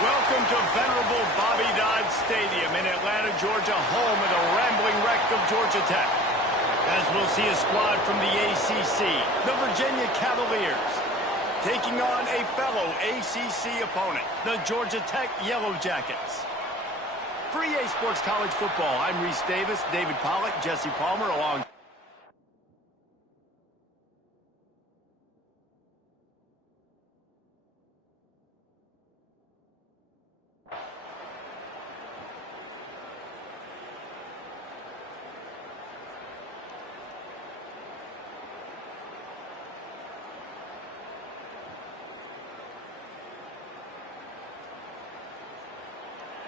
Welcome to venerable Bobby Dodd Stadium in Atlanta, Georgia, home of the rambling wreck of Georgia Tech. As we'll see a squad from the ACC, the Virginia Cavaliers, taking on a fellow ACC opponent, the Georgia Tech Yellow Jackets. For EA Sports College Football, I'm Reese Davis, David Pollack, Jesse Palmer, along.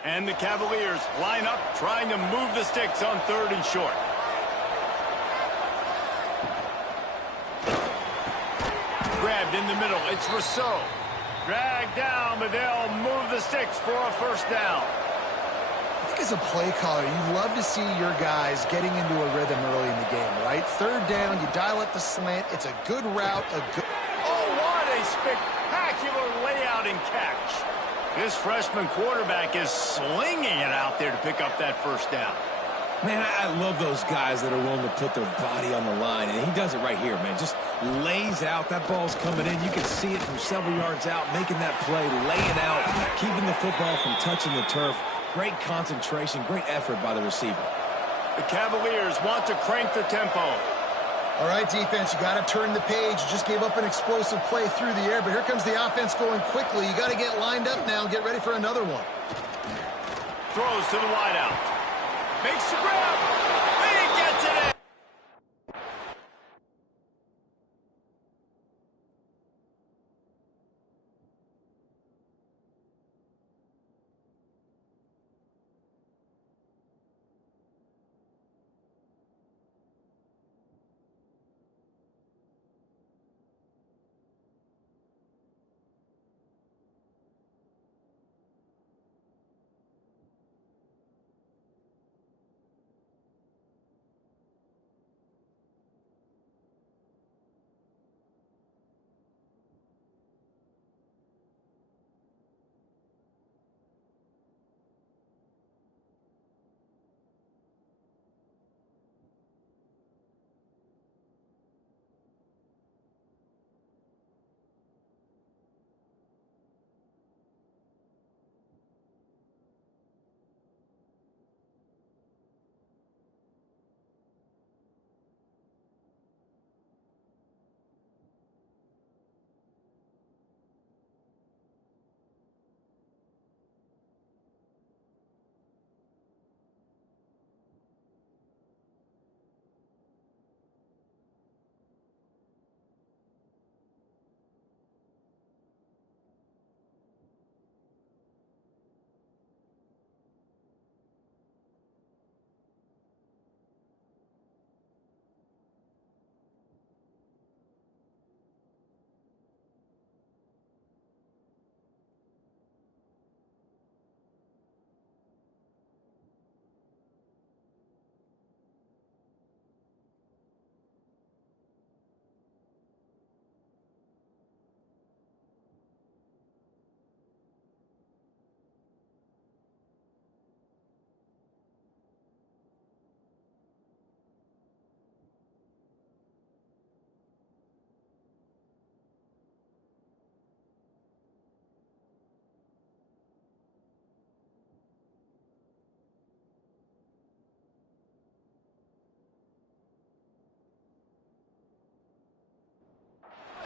And the Cavaliers line up, trying to move the sticks on 3rd and short. Grabbed in the middle, it's Rousseau. Dragged down, but they'll move the sticks for a first down. I think as a play caller, you love to see your guys getting into a rhythm early in the game, right? 3rd down, you dial up the slant, it's a good route, Oh, what a spectacular layout and catch. This freshman quarterback is slinging it out there to pick up that first down. Man, I love those guys that are willing to put their body on the line, and he does it right here, man. Just lays out. That ball's coming in. You can see it from several yards out, making that play, laying out, keeping the football from touching the turf. Great concentration, great effort by the receiver. The Cavaliers want to crank the tempo. All right, defense, you got to turn the page. You just gave up an explosive play through the air, but here comes the offense going quickly. You got to get lined up now and get ready for another one. Throws to the wideout. Makes the grab. And he gets it in.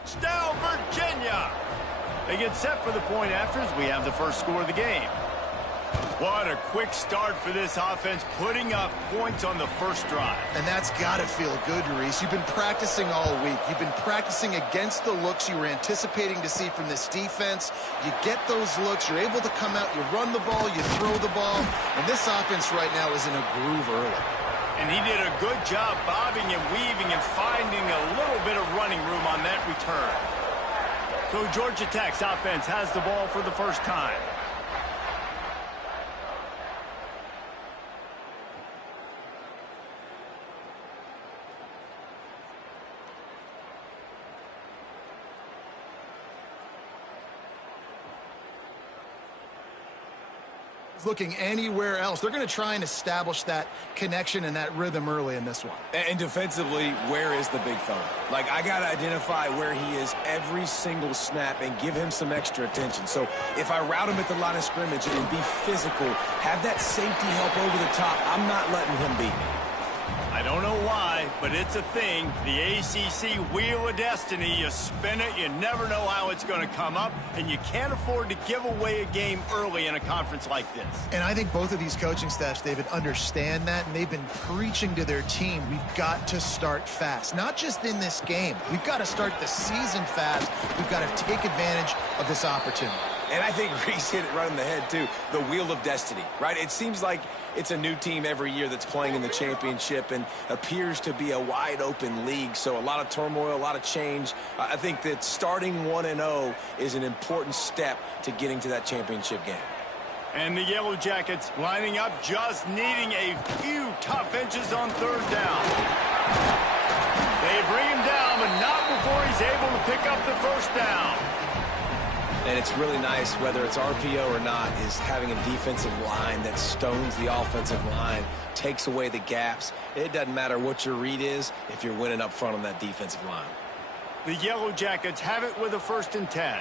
Touchdown, Virginia! They get set for the point after as we have the first score of the game. What a quick start for this offense, putting up points on the first drive. And that's got to feel good, Reese. You've been practicing all week. You've been practicing against the looks you were anticipating to see from this defense. You get those looks, you're able to come out, you run the ball, you throw the ball, and this offense right now is in a groove early. And he did a good job bobbing and weaving and finding a little bit of running room on that return. So Georgia Tech's offense has the ball for the first time. looking anywhere else. They're going to try and establish that connection and that rhythm early in this one. And defensively, where is the big fella? Like, I got to identify where he is every single snap and give him some extra attention. So if I route him at the line of scrimmage and be physical, have that safety help over the top, I'm not letting him beat me. I don't know why, but it's a thing. The ACC Wheel of Destiny, you spin it, you never know how it's going to come up, and you can't afford to give away a game early in a conference like this. And I think both of these coaching staffs, David, understand that, and they've been preaching to their team, we've got to start fast. Not just in this game. We've got to start the season fast. We've got to take advantage of this opportunity. And I think Reese hit it right on the head, too. The Wheel of Destiny, right? It seems like it's a new team every year that's playing in the championship and appears to be a wide-open league. So a lot of turmoil, a lot of change. I think that starting 1-0 is an important step to getting to that championship game. And the Yellow Jackets lining up, just needing a few tough inches on third down. They bring him down, but not before he's able to pick up the first down. And it's really nice, whether it's RPO or not, is having a defensive line that stones the offensive line, takes away the gaps. It doesn't matter what your read is if you're winning up front on that defensive line. The Yellow Jackets have it with a 1st and 10.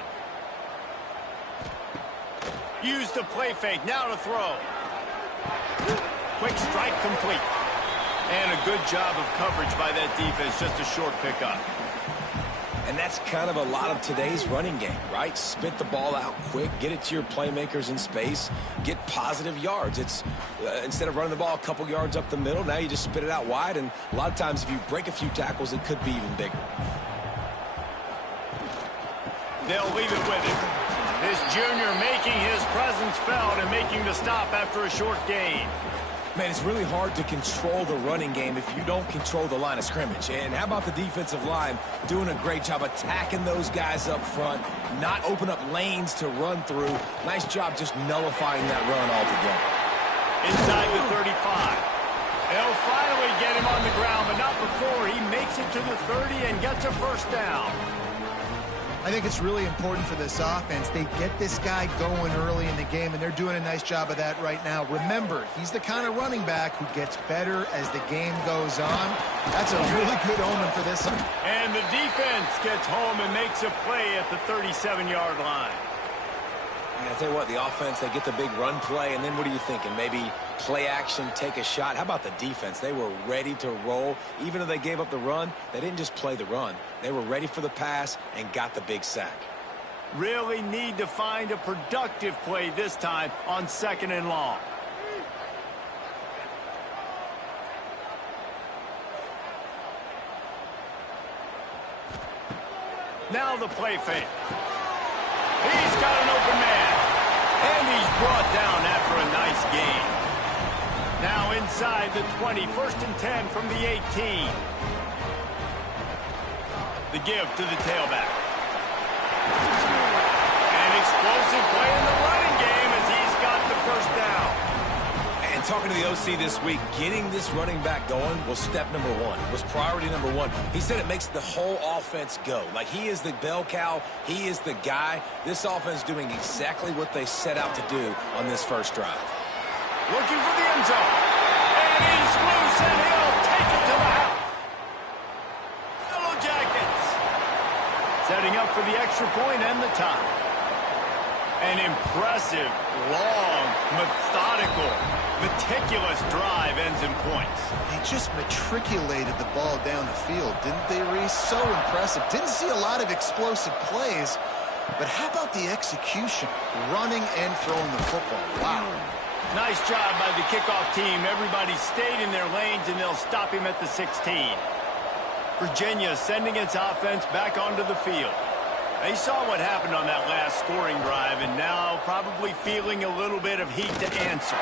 Use the play fake, now to throw. Quick strike complete. And a good job of coverage by that defense, just a short pickup. And that's kind of a lot of today's running game, right? Spit the ball out quick, get it to your playmakers in space, get positive yards. It's instead of running the ball a couple yards up the middle, now you just spit it out wide, and a lot of times if you break a few tackles, it could be even bigger. They'll leave it with him. This junior making his presence felt and making the stop after a short gain. Man, it's really hard to control the running game if you don't control the line of scrimmage. And how about the defensive line doing a great job attacking those guys up front, not open up lanes to run through. Nice job just nullifying that run altogether. Inside the 35. They'll finally get him on the ground, but not before he makes it to the 30 and gets a first down. I think it's really important for this offense. They get this guy going early in the game, and they're doing a nice job of that right now. Remember, he's the kind of running back who gets better as the game goes on. That's a really good omen for this one. And the defense gets home and makes a play at the 37-yard line. I tell you what, the offense, they get the big run play, and then what are you thinking? Maybe play action, take a shot. How about the defense? They were ready to roll. Even though they gave up the run, they didn't just play the run. They were ready for the pass and got the big sack. Really need to find a productive play this time on 2nd and long. Now the play fake. He's got an open man. And he's brought down after a nice gain. Now inside the 20, 1st and 10 from the 18. The give to the tailback. An explosive play in the running game as he's got the first down. And talking to the OC this week, getting this running back going was step number one, was priority number one. He said it makes the whole offense go. Like, he is the bell cow, he is the guy. This offense doing exactly what they set out to do on this first drive. Looking for the end zone. And he's loose, and he'll take it to the house. Yellow Jackets setting up for the extra point and the tie. An impressive, long, methodical, meticulous drive ends in points. They just matriculated the ball down the field, didn't they, Reese? So impressive. Didn't see a lot of explosive plays, but how about the execution? Running and throwing the football. Wow. Nice job by the kickoff team. Everybody stayed in their lanes, and they'll stop him at the 16. Virginia sending its offense back onto the field. They saw what happened on that last scoring drive, and now probably feeling a little bit of heat to answer.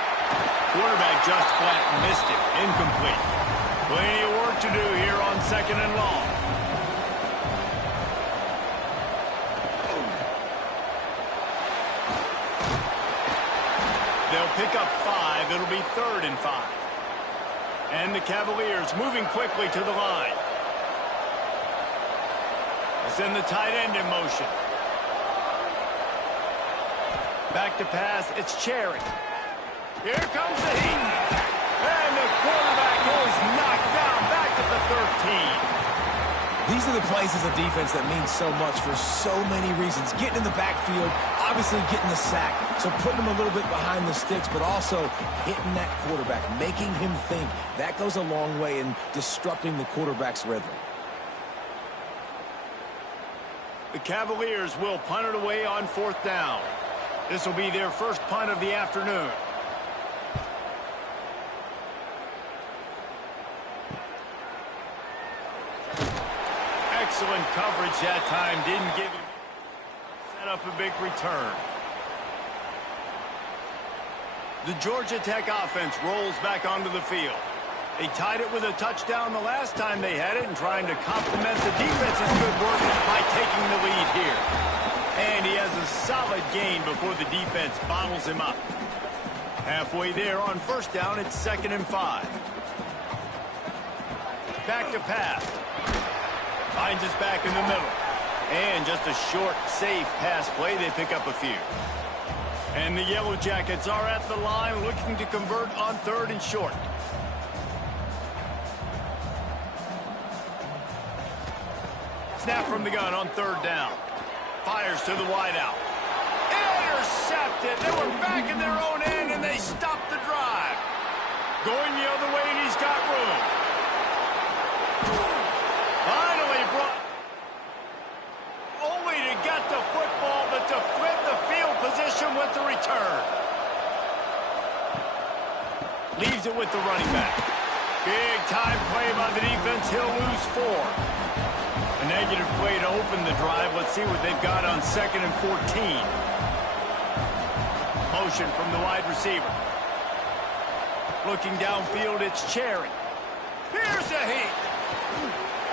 Quarterback just flat missed it. Incomplete. Plenty of work to do here on 2nd and long. They'll pick up 5. It'll be 3rd and 5. And the Cavaliers moving quickly to the line. Send the tight end in motion. Back to pass, it's Cherry. Here comes the heat. And the quarterback is knocked down back at the 13. These are the plays as a defense that mean so much for so many reasons. Getting in the backfield, obviously getting the sack, so putting him a little bit behind the sticks, but also hitting that quarterback, making him think. That goes a long way in disrupting the quarterback's rhythm. The Cavaliers will punt it away on 4th down. This will be their first punt of the afternoon. Excellent coverage that time. Didn't give him. Set up a big return. The Georgia Tech offense rolls back onto the field. They tied it with a touchdown the last time they had it and trying to complement the defense's good work by taking the lead here. And he has a solid gain before the defense bottles him up. Halfway there on 1st down, it's 2nd and 5. Back to pass. Finds us back in the middle. And just a short, safe pass play. They pick up a few. And the Yellow Jackets are at the line looking to convert on 3rd and short. Snap from the gun on 3rd down. Fires to the wideout. Intercepted. They were back in their own end, and they stopped the drive. Going the other way, and he's got room. Finally brought. Only to get the football, but to flip the field position with the return. Leaves it with the running back. Big time play by the defense. He'll lose 4. A negative play to open the drive. Let's see what they've got on 2nd and 14. Motion from the wide receiver. Looking downfield, it's Cherry. Here's a heat.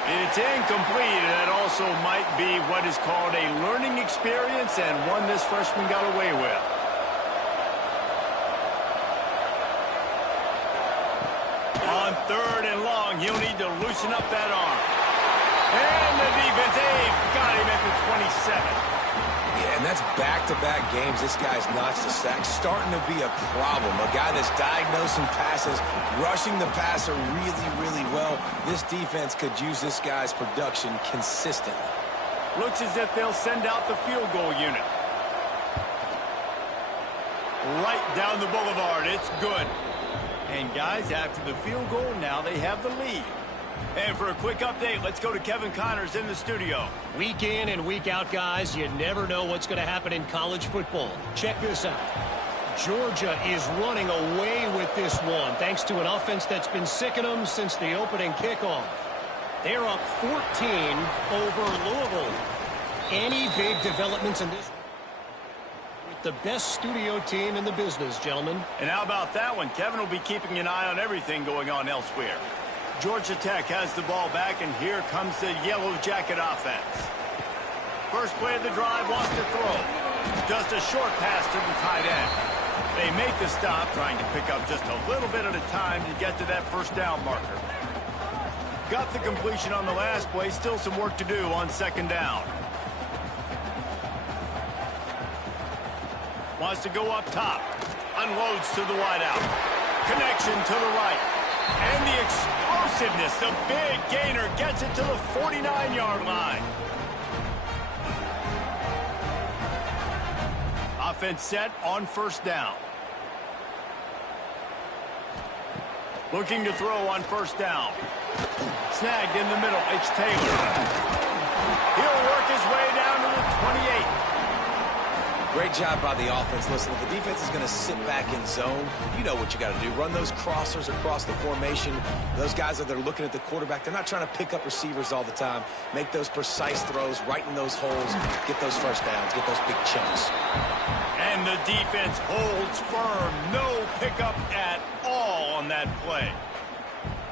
It's incomplete. That also might be what is called a learning experience and one this freshman got away with. On 3rd and long, he'll need to loosen up that arm. And the defense, they've got him at the 27. Yeah, and that's back-to-back games. This guy's notched a sack. Starting to be a problem. A guy that's diagnosing passes, rushing the passer really, really well. This defense could use this guy's production consistently. Looks as if they'll send out the field goal unit. Right down the boulevard. It's good. And guys, after the field goal, now they have the lead. And for a quick update, let's go to Kevin Connors in the studio. Week in and week out, guys, you never know what's going to happen in college football. Check this out. Georgia is running away with this one, thanks to an offense that's been sicking them since the opening kickoff. They're up 14 over Louisville. Any big developments in this? With the best studio team in the business, gentlemen. And how about that one? Kevin will be keeping an eye on everything going on elsewhere. Georgia Tech has the ball back, and here comes the Yellow Jacket offense. First play of the drive, wants to throw. Just a short pass to the tight end. They make the stop, trying to pick up just a little bit at a time to get to that 1st down marker. Got the completion on the last play, still some work to do on 2nd down. Wants to go up top. Unloads to the wideout. Connection to the right. And the explosiveness, the big gainer gets it to the 49-yard line. Offense set on 1st down. Looking to throw on 1st down. Snagged in the middle, it's Taylor. He'll work his way down to the 28. Great job by the offense. Listen, if the defense is going to sit back in zone, you know what you got to do. Run those crossers across the formation. Those guys that are looking at the quarterback, they're not trying to pick up receivers all the time. Make those precise throws right in those holes. Get those 1st downs. Get those big chunks. And the defense holds firm. No pickup at all on that play.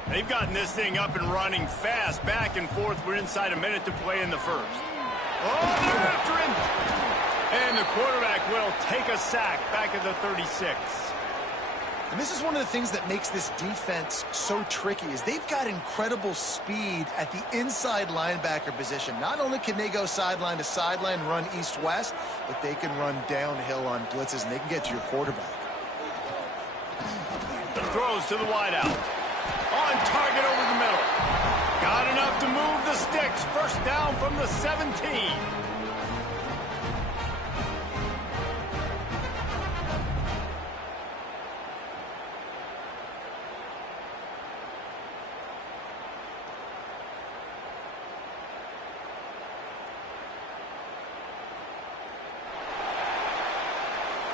They've gotten this thing up and running fast, back and forth. We're inside a minute to play in the 1st. Oh, they're after him. And the quarterback will take a sack back at the 36. And this is one of the things that makes this defense so tricky is they've got incredible speed at the inside linebacker position. Not only can they go sideline to sideline, run east-west, but they can run downhill on blitzes, and they can get to your quarterback. throws to the wideout. On target over the middle. Got enough to move the sticks. First down from the 17.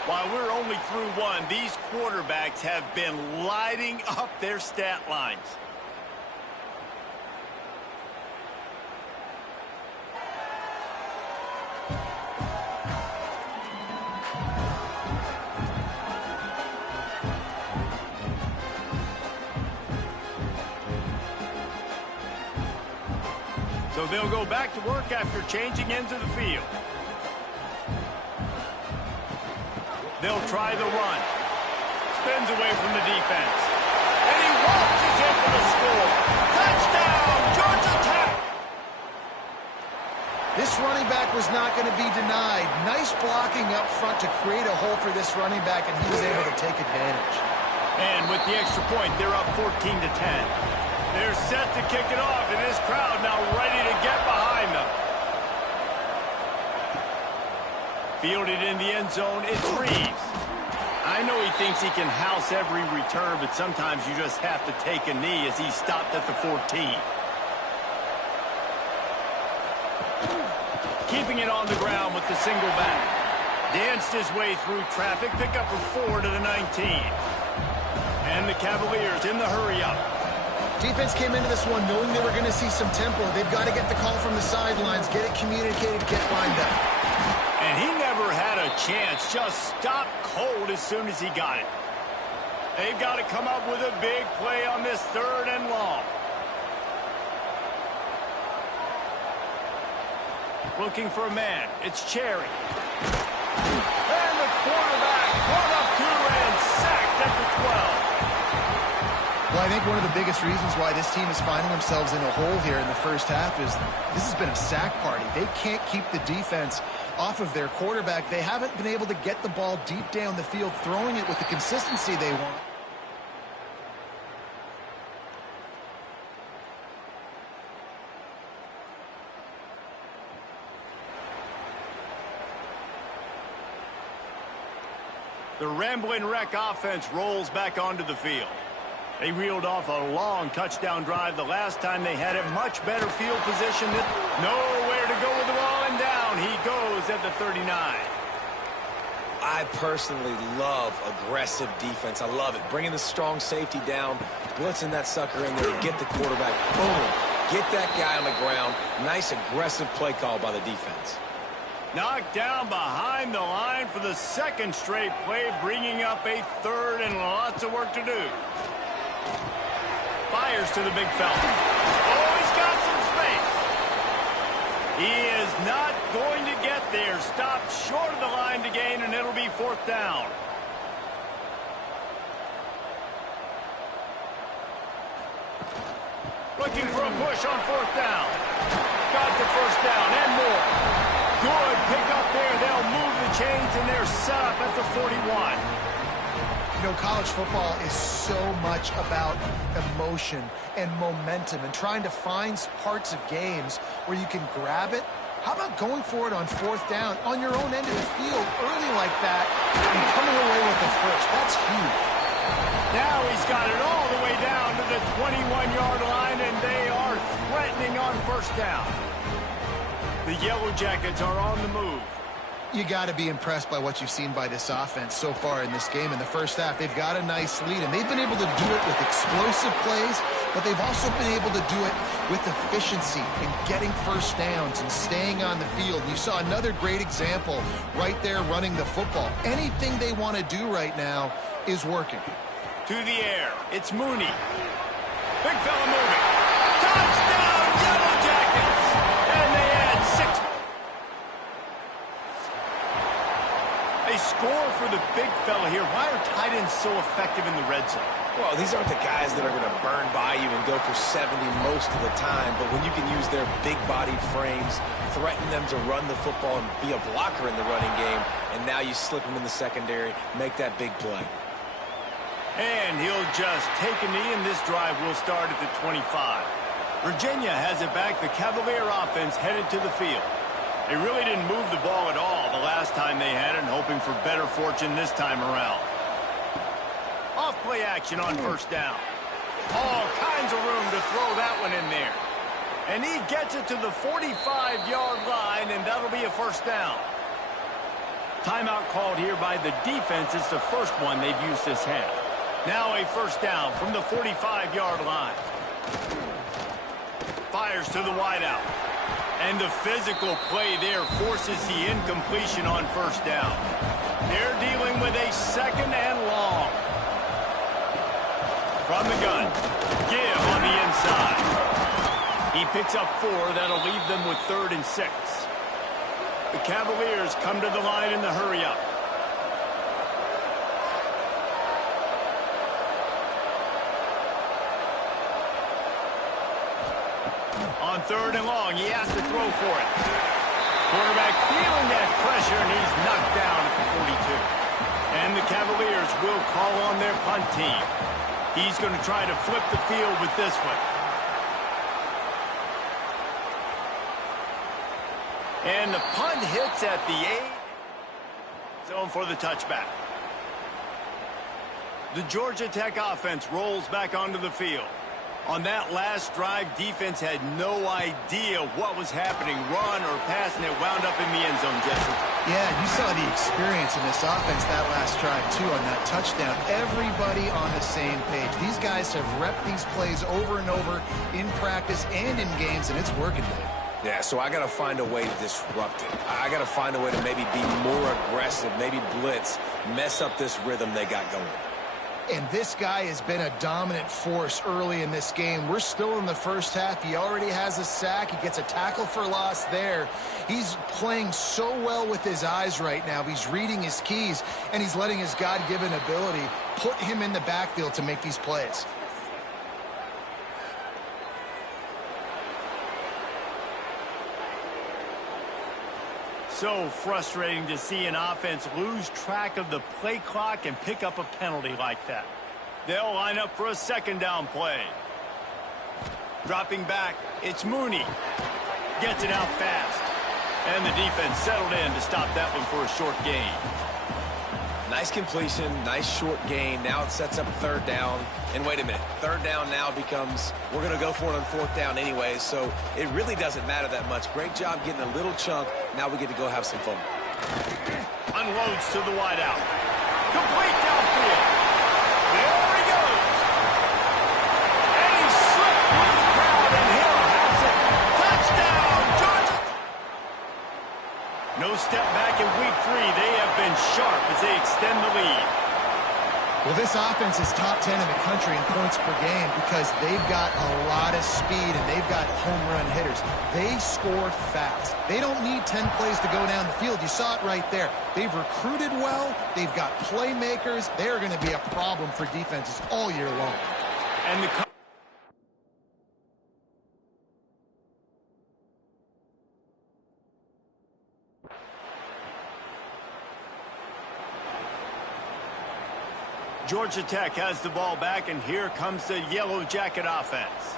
While we're only through one, these quarterbacks have been lighting up their stat lines. So they'll go back to work after changing ends of the field. They'll try the run. Spins away from the defense. And he waltzes in for the score. Touchdown, Georgia Tech! This running back was not going to be denied. Nice blocking up front to create a hole for this running back, and he was able to take advantage. And with the extra point, they're up 14-10. They're set to kick it off, and this crowd now ready to get behind them. Fielded in the end zone, it's Reeves. I know he thinks he can house every return, but sometimes you just have to take a knee as he stopped at the 14. Keeping it on the ground with the single back. Danced his way through traffic, pick up a 4 to the 19. And the Cavaliers in the hurry-up. Defense came into this one knowing they were going to see some tempo. They've got to get the call from the sidelines, get it communicated, get lined up. And he never had a chance, just stopped cold as soon as he got it. They've got to come up with a big play on this 3rd and long. Looking for a man, it's Cherry. And the quarterback brought up 2 and sacked at the 12. Well, I think one of the biggest reasons why this team is finding themselves in a hole here in the first half is this has been a sack party. They can't keep the defense off of their quarterback. They haven't been able to get the ball deep down the field, throwing it with the consistency they want. The Rambling Wreck offense rolls back onto the field. They reeled off a long touchdown drive the last time they had it. Much better field position. Nowhere to go with the ball, and down he goes at the 39. I personally love aggressive defense. I love it. Bringing the strong safety down, blitzing that sucker in there to get the quarterback. Boom. Get that guy on the ground. Nice aggressive play call by the defense. Knocked down behind the line for the 2nd straight play, bringing up a 3rd and lots of work to do. Fires to the big fella. Oh, he's got some space. He is not going to get there. Stopped short of the line to gain, and it'll be 4th down. Looking for a push on 4th down. Got the 1st down and more. Good pick up there. They'll move the chains, and they're set up at the 41. You know, college football is so much about emotion and momentum and trying to find parts of games where you can grab it. How about going for it on 4th down on your own end of the field early like that and coming away with the first? That's huge. Now he's got it all the way down to the 21-yard line, and they are threatening on 1st down. The Yellow Jackets are on the move. You got to be impressed by what you've seen by this offense so far in this game. In the first half, they've got a nice lead, and they've been able to do it with explosive plays, but they've also been able to do it with efficiency and getting 1st downs and staying on the field. You saw another great example right there running the football. Anything they want to do right now is working. To the air, it's Mooney. Big fella moving. Touchdown, Yellow Jackets! And they add 6. They score for the big fella here. Why are tight ends so effective in the red zone? Well, these aren't the guys that are going to burn by you and go for 70 most of the time, but when you can use their big-bodied frames, threaten them to run the football and be a blocker in the running game, and now you slip them in the secondary, make that big play. And he'll just take a knee, and this drive will start at the 25. Virginia has it back. The Cavalier offense headed to the field. They really didn't move the ball at all the last time they had it, and hoping for better fortune this time around. Off-play action on first down. All kinds of room to throw that one in there. And he gets it to the 45-yard line, and that'll be a first down. Timeout called here by the defense. It's the first one they've used this half. Now a first down from the 45-yard line. Fires to the wideout. And the physical play there forces the incompletion on first down. They're dealing with a second and long. From the gun, give on the inside. He picks up 4. That'll leave them with 3rd and 6. The Cavaliers come to the line in the hurry-up. On 3rd and long, he has to throw for it. Quarterback feeling that pressure, and he's knocked down at the 42. And the Cavaliers will call on their punt team. He's going to try to flip the field with this one. And the punt hits at the 8. Zone for the touchback. The Georgia Tech offense rolls back onto the field. On that last drive, defense had no idea what was happening. Run or pass, and it wound up in the end zone, Jesse. Yeah, you saw the experience in this offense that last drive, too, on that touchdown. Everybody on the same page. These guys have repped these plays over and over in practice and in games, and it's working today. Yeah, so I got to find a way to disrupt it. I got to find a way to maybe be more aggressive, maybe blitz, mess up this rhythm they got going. And this guy has been a dominant force early in this game. We're still in the first half. He already has a sack. He gets a tackle for loss there. He's playing so well with his eyes right now. He's reading his keys, and he's letting his God-given ability put him in the backfield to make these plays. So frustrating to see an offense lose track of the play clock and pick up a penalty like that. They'll line up for a second down play. Dropping back, it's Mooney. Gets it out fast. And the defense settled in to stop that one for a short gain. Nice completion, nice short gain. Now it sets up 3rd down. And wait a minute, 3rd down now becomes, we're going to go for it on 4th down anyway, so it really doesn't matter that much. Great job getting a little chunk. Now we get to go have some fun. Unloads to the wideout. Complete downfield. There he goes. And he slipped through the crowd, and he'll have it. Touchdown, Georgia. No step back in week 3. They have been sharp as they extend the lead. Well, this offense is top 10 in the country in points per game because they've got a lot of speed and they've got home run hitters. They score fast. They don't need 10 plays to go down the field. You saw it right there. They've recruited well. They've got playmakers. They're going to be a problem for defenses all year long. And the Georgia Tech has the ball back, and here comes the Yellow Jacket offense.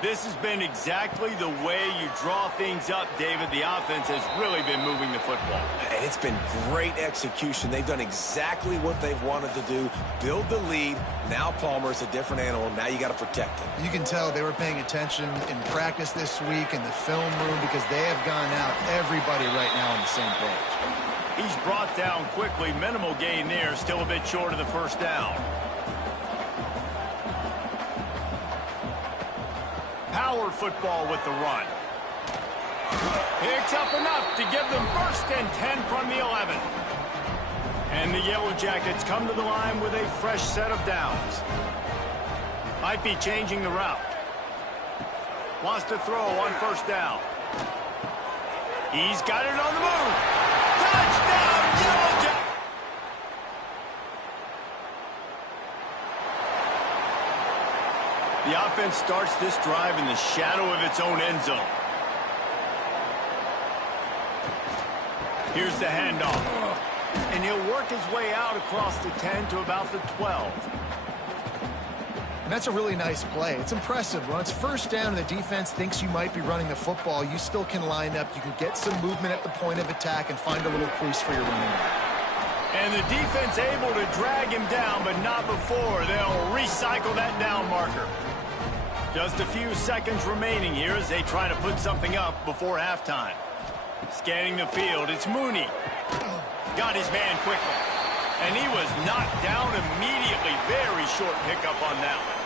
This has been exactly the way you draw things up, David. The offense has really been moving the football. And it's been great execution. They've done exactly what they've wanted to do, build the lead. Now Palmer's a different animal. Now you got to protect him. You can tell they were paying attention in practice this week in the film room because they have gone out, everybody right now on the same page. He's brought down quickly. Minimal gain there. Still a bit short of the first down. Power football with the run. Picks up enough to give them 1st and 10 from the 11. And the Yellow Jackets come to the line with a fresh set of downs. Might be changing the route. Wants to throw on 1st down. He's got it on the move. Touchdown, Yellow Jackets! The offense starts this drive in the shadow of its own end zone. Here's the handoff. And he'll work his way out across the 10 to about the 12. And that's a really nice play. It's impressive. When it's first down and the defense thinks you might be running the football, you still can line up. You can get some movement at the point of attack and find a little crease for your running back. And the defense able to drag him down, but not before they'll recycle that down marker. Just a few seconds remaining here as they try to put something up before halftime. Scanning the field, it's Mooney. Got his man quickly. And he was knocked down immediately. Very short pickup on that one.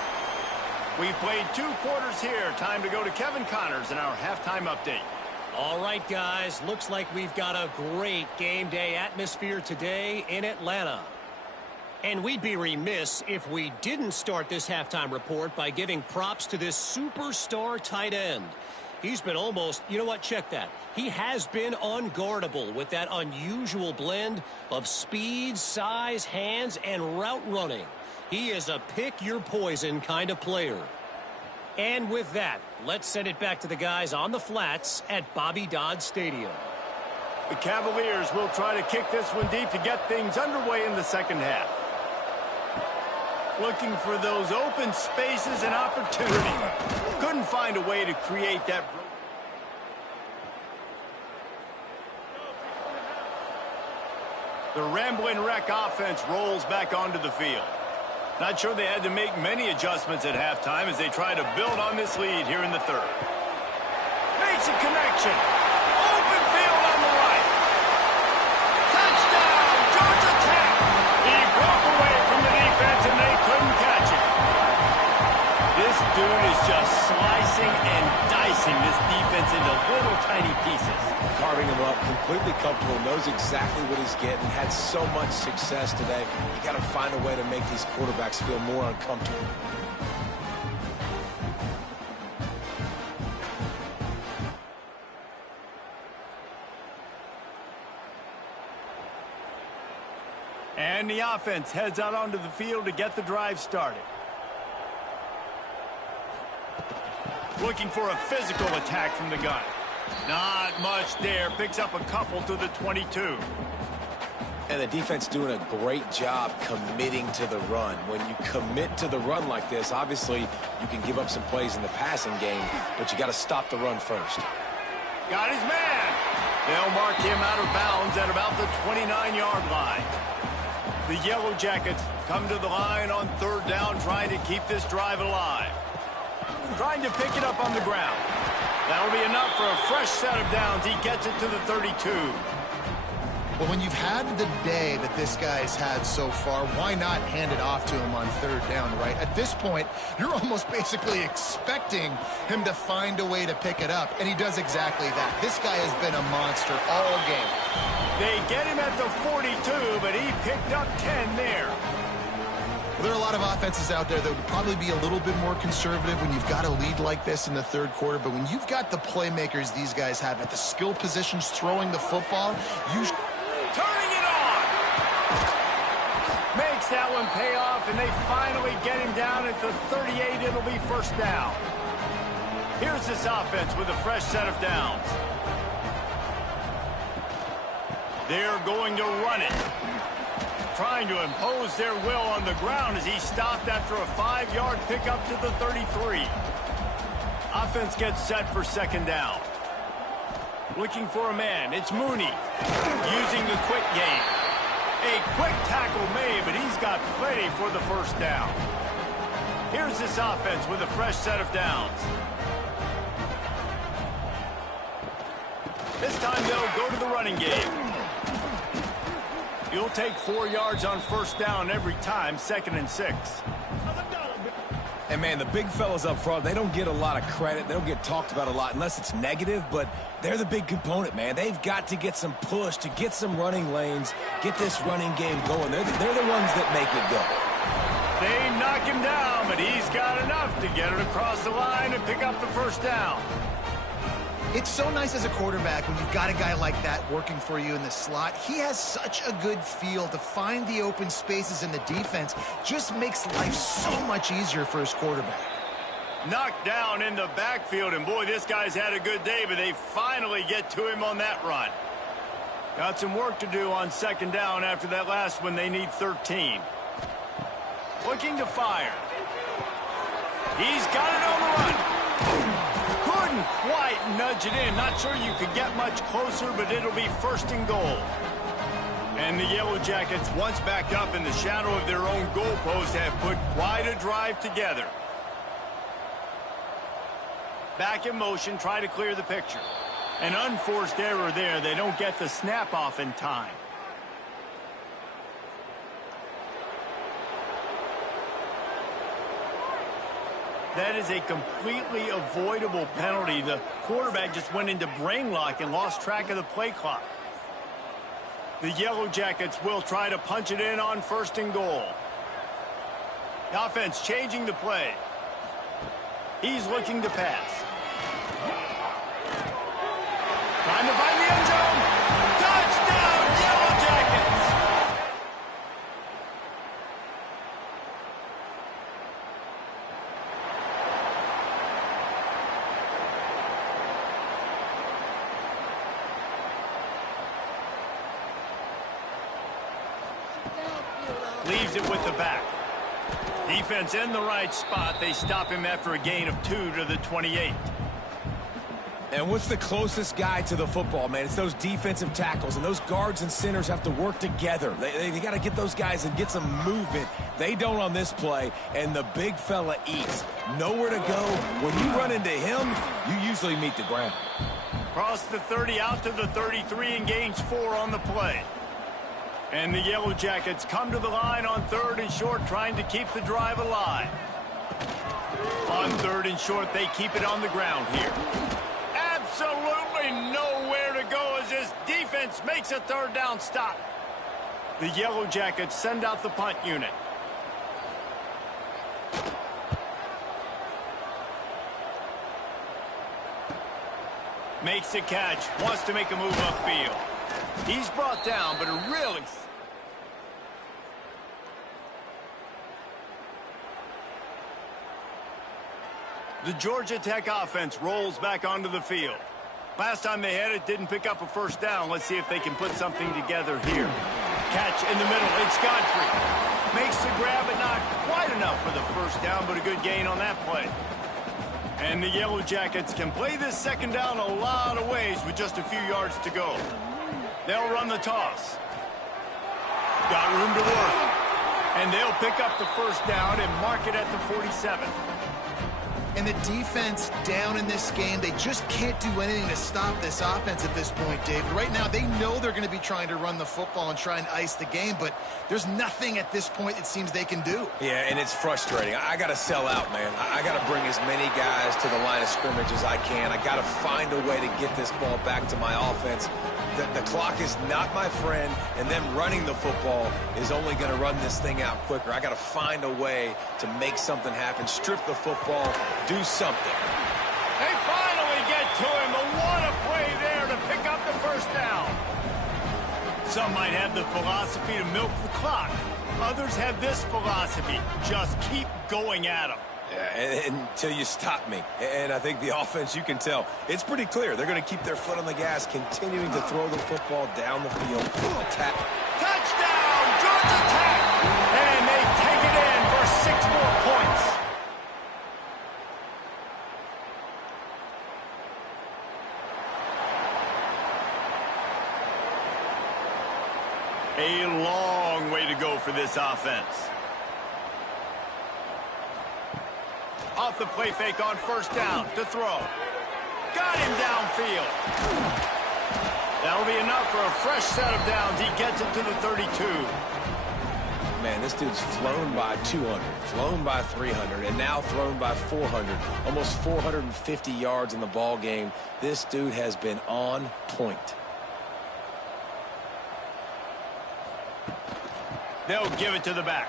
We've played 2 quarters here. Time to go to Kevin Connors in our halftime update. All right, guys. Looks like we've got a great game day atmosphere today in Atlanta. And we'd be remiss if we didn't start this halftime report by giving props to this superstar tight end. He's been almost, you know what, check that. He has been unguardable with that unusual blend of speed, size, hands, and route running. He is a pick-your-poison kind of player. And with that, let's send it back to the guys on the flats at Bobby Dodd Stadium. The Cavaliers will try to kick this one deep to get things underway in the second half. Looking for those open spaces and opportunity. Couldn't find a way to create that. The Rambling Wreck offense rolls back onto the field. Not sure they had to make many adjustments at halftime as they try to build on this lead here in the third. Makes a connection. Open field on the right. Touchdown, Georgia Tech. He broke away from the defense and they couldn't catch him. This dude is just slicing and dicing this defense into little tiny pieces. Carving him up, completely comfortable, knows exactly what he's getting, had so much success today. You got to find a way to make these quarterbacks feel more uncomfortable. And the offense heads out onto the field to get the drive started. Looking for a physical attack from the gun. Not much there. Picks up a couple to the 22. And the defense doing a great job committing to the run. When you commit to the run like this, obviously you can give up some plays in the passing game, but you got to stop the run first. Got his man. They'll mark him out of bounds at about the 29-yard line. The Yellow Jackets come to the line on third down, trying to keep this drive alive. Trying to pick it up on the ground. That'll be enough for a fresh set of downs. He gets it to the 32. Well, when you've had the day that this guy's had so far, why not hand it off to him on third down, right? At this point, you're almost basically expecting him to find a way to pick it up, and he does exactly that. This guy has been a monster all game. They get him at the 42, but he picked up 10 there. There are a lot of offenses out there that would probably be a little bit more conservative when you've got a lead like this in the third quarter, but when you've got the playmakers these guys have at the skill positions throwing the football, you... Turning it on! Makes that one pay off, and they finally get him down at the 38. It'll be first down. Here's this offense with a fresh set of downs. They're going to run it. Trying to impose their will on the ground as he stopped after a 5-yard pickup to the 33. Offense gets set for second down. Looking for a man. It's Mooney using the quick game. A quick tackle made, but he's got plenty for the first down. Here's this offense with a fresh set of downs. This time they'll go to the running game. You'll take 4 yards on first down every time, 2nd and 6. And, man, the big fellas up front, they don't get a lot of credit. They don't get talked about a lot unless it's negative, but they're the big component, man. They've got to get some push, to get some running lanes, get this running game going. They're the ones that make it go. They knock him down, but he's got enough to get it across the line and pick up the first down. It's so nice as a quarterback when you've got a guy like that working for you in the slot. He has such a good feel to find the open spaces in the defense. Just makes life so much easier for his quarterback. Knocked down in the backfield, and boy, this guy's had a good day, but they finally get to him on that run. Got some work to do on second down after that last one. They need 13. Looking to fire. He's got it on the run. Couldn't quite nudge it in. Not sure you could get much closer, but it'll be 1st and goal. And the Yellow Jackets, once back up in the shadow of their own goalpost, have put quite a drive together. Back in motion, try to clear the picture. An unforced error there. They don't get the snap off in time. That is a completely avoidable penalty. The quarterback just went into brain lock and lost track of the play clock. The Yellow Jackets will try to punch it in on 1st and goal. The offense changing the play. He's looking to pass. Trying to find the end zone. Touchdown, Yellow Jackets! Leaves it with the back. Defense in the right spot. They stop him after a gain of 2 to the 28. And what's the closest guy to the football, man? It's those defensive tackles, and those guards and centers have to work together. They got to get those guys and get some movement. They don't on this play, and the big fella eats. Nowhere to go. When you run into him, you usually meet the ground. Cross the 30 out to the 33 and gains 4 on the play. And the Yellow Jackets come to the line on 3rd and short, trying to keep the drive alive. On 3rd and short, they keep it on the ground here. Absolutely nowhere to go as this defense makes a 3rd down stop. The Yellow Jackets send out the punt unit. Makes the catch, wants to make a move upfield. He's brought down, but a really... The Georgia Tech offense rolls back onto the field. Last time they had it, didn't pick up a 1st down. Let's see if they can put something together here. Catch in the middle. It's Godfrey. Makes the grab, but not quite enough for the 1st down, but a good gain on that play. And the Yellow Jackets can play this 2nd down a lot of ways with just a few yards to go. They'll run the toss. Got room to work. And they'll pick up the 1st down and mark it at the 47. And the defense down in this game, they just can't do anything to stop this offense at this point, David. Right now, they know they're going to be trying to run the football and try and ice the game, but there's nothing at this point it seems they can do. Yeah, and it's frustrating. I got to sell out, man. I got to bring as many guys to the line of scrimmage as I can. I got to find a way to get this ball back to my offense. The clock is not my friend, and them running the football is only going to run this thing out quicker. I got to find a way to make something happen, strip the football, do something. They finally get to him, but what a play there to pick up the 1st down. Some might have the philosophy to milk the clock. Others have this philosophy, just keep going at them. Yeah, until you stop me. And I think the offense, you can tell, it's pretty clear. They're going to keep their foot on the gas, continuing to throw the football down the field. Attack. Touchdown, Georgia Tech! And they take it in for 6 more points. A long way to go for this offense. Off the play fake on 1st down to throw. Got him downfield. That'll be enough for a fresh set of downs. He gets it to the 32. Man, this dude's flown by 200, flown by 300, and now thrown by 400. Almost 450 yards in the ball game. This dude has been on point. They'll give it to the back.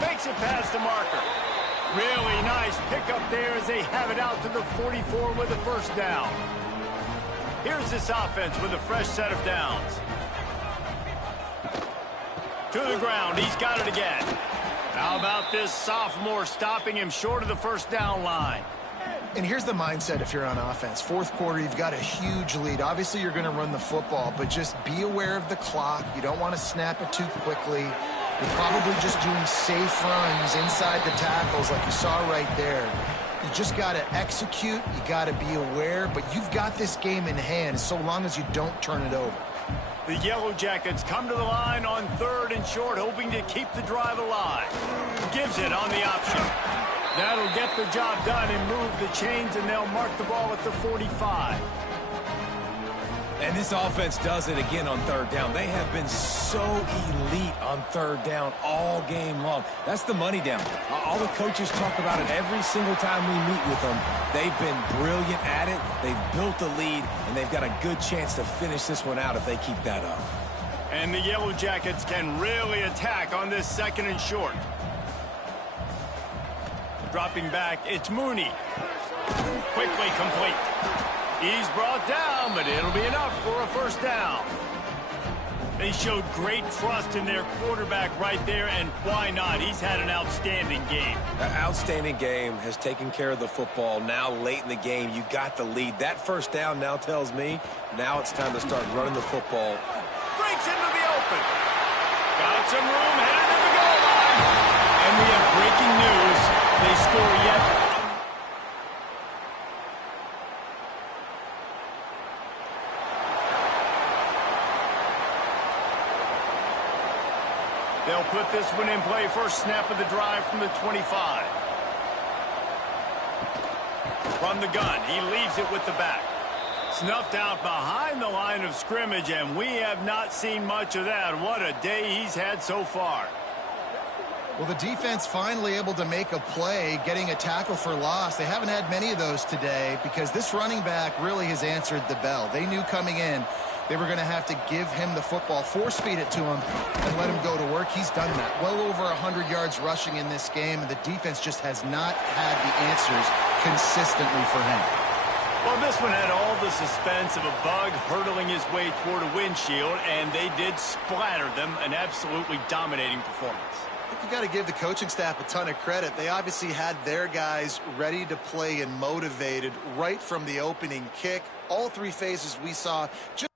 Makes it past the marker. Really nice pickup there as they have it out to the 44 with a 1st down. Here's this offense with a fresh set of downs. To the ground. He's got it again. How about this sophomore stopping him short of the 1st down line? And here's the mindset if you're on offense. 4th quarter, you've got a huge lead. Obviously, you're going to run the football, but just be aware of the clock. You don't want to snap it too quickly. You're probably just doing safe runs inside the tackles like you saw right there. You just got to execute. You got to be aware, but you've got this game in hand so long as you don't turn it over. The Yellow Jackets come to the line on 3rd and short, hoping to keep the drive alive. Gives it on the option. That'll get the job done and move the chains, and they'll mark the ball at the 45. And this offense does it again on 3rd down. They have been so elite on 3rd down all game long. That's the money down. All the coaches talk about it every single time we meet with them. They've been brilliant at it. They've built the lead, and they've got a good chance to finish this one out if they keep that up. And the Yellow Jackets can really attack on this 2nd and short. Dropping back, it's Mooney. Quickly complete. He's brought down, but it'll be enough for a 1st down. They showed great trust in their quarterback right there, and why not? He's had an outstanding game. An outstanding game, has taken care of the football. Now, late in the game, you got the lead. That 1st down now tells me now it's time to start running the football. Breaks into the open. Got some room, headed to the goal line. And we have breaking news. They score yet. They'll put this one in play. First snap of the drive from the 25. From the gun, he leaves it with the back. Snuffed out behind the line of scrimmage, and we have not seen much of that. What a day he's had so far. Well, the defense finally able to make a play, getting a tackle for loss. They haven't had many of those today because this running back really has answered the bell. They knew coming in they were going to have to give him the football, force-feed it to him, and let him go to work. He's done that. Well over 100 yards rushing in this game, and the defense just has not had the answers consistently for him. Well, this one had all the suspense of a bug hurtling his way toward a windshield, and they did splatter them. An absolutely dominating performance. I think you got to give the coaching staff a ton of credit. They obviously had their guys ready to play and motivated right from the opening kick. All 3 phases we saw just